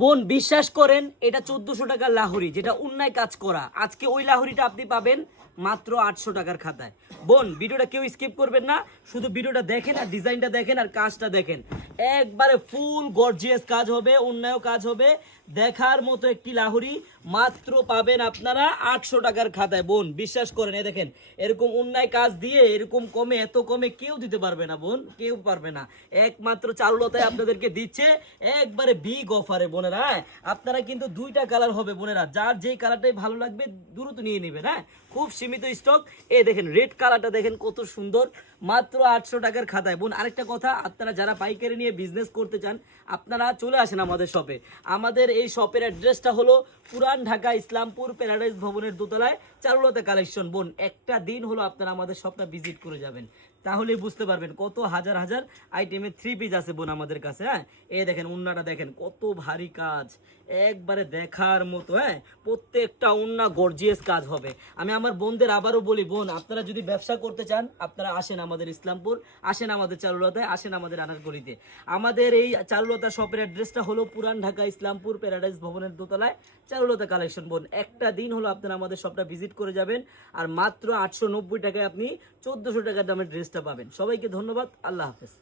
বোন বিশ্বাস করেন, এটা 1400 টাকার লাহুরি, যেটা অন্যায় কাজ করা। আজকে ওই লাহুরিটা আপনি পাবেন মাত্র 800 টাকার খাতায়। বোন ভিডিওটা কেউ স্কিপ করবেন না, শুধু ভিডিওটা দেখেন আর ডিজাইনটা দেখেন আর কাজটা দেখেন। একবারে ফুল গর্জিয়াস কাজ হবে, অন্যায় কাজ হবে, দেখার মতো একটি লাহুরি মাত্র পাবেন আপনারা 800 টাকার খাতায়। বোন বিশ্বাস করেন, দেখেন এরকম অন্যায় কাজ দিয়ে এরকম কমে, এত কমে কেউ দিতে পারবে না বোন, কেউ পারবে না। একমাত্র চারুলতায় আপনাদেরকে দিচ্ছে একবারে বিগ অফারে বোনেরা। হ্যাঁ, আপনারা কিন্তু দুইটা কালার হবে বোনেরা, যার যেই কালারটাই ভালো লাগবে দ্রুত নিয়ে নেবেন। হ্যাঁ, খুব সীমিত স্টক। এই দেখেন রেড কালারটা দেখেন কত সুন্দর, মাত্র 800 টাকার খাতায়। বোন আরেকটা কথা, আপনারা যারা পাইকারি নিয়ে বিজনেস করতে চান আপনারা চলে আসেন আমাদের শপে। আমাদের এই শপের অ্যাড্রেসটা হলো পুরান ঢাকা ইসলামপুর প্যারাডাইস ভবনের দোতলায় চারুলতা কালেকশন। বোন একটা দিন হলো আপনারা আমাদের শপটা ভিজিট করে যাবেন, তাহলেই বুঝতে পারবেন কত হাজার হাজার আইটেমের থ্রি পিস আছে বোন আমাদের কাছে। হ্যাঁ, এই দেখেন উন্নাটা দেখেন কত ভারী কাজ, একবারে দেখার মতো। হ্যাঁ, প্রত্যেকটা উন্না গর্জিয়াস কাজ হবে। আমি আমার বোনদের আবারও বলি, বোন আপনারা যদি ব্যবসা করতে চান আপনারা আসেন আমাদের ইসলামপুর, আসেন আমাদের চারুলতায়, আসেন আমাদের আনারগলিতে। আমাদের এই চারুলতা শপের অ্যাড্রেসটা হলো পুরান ঢাকা ইসলামপুর প্যারাডাইস ভবনের দোতলায় চারুলতা কালেকশন। বোন একটা দিন হলো আপনারা আমাদের শপটা ভিজিট করে যাবেন, আর মাত্র 890 টাকায় আপনি 1400 টাকার দামের ড্রেসটা পাবেন। সবাইকে ধন্যবাদ, আল্লাহ হাফেজ।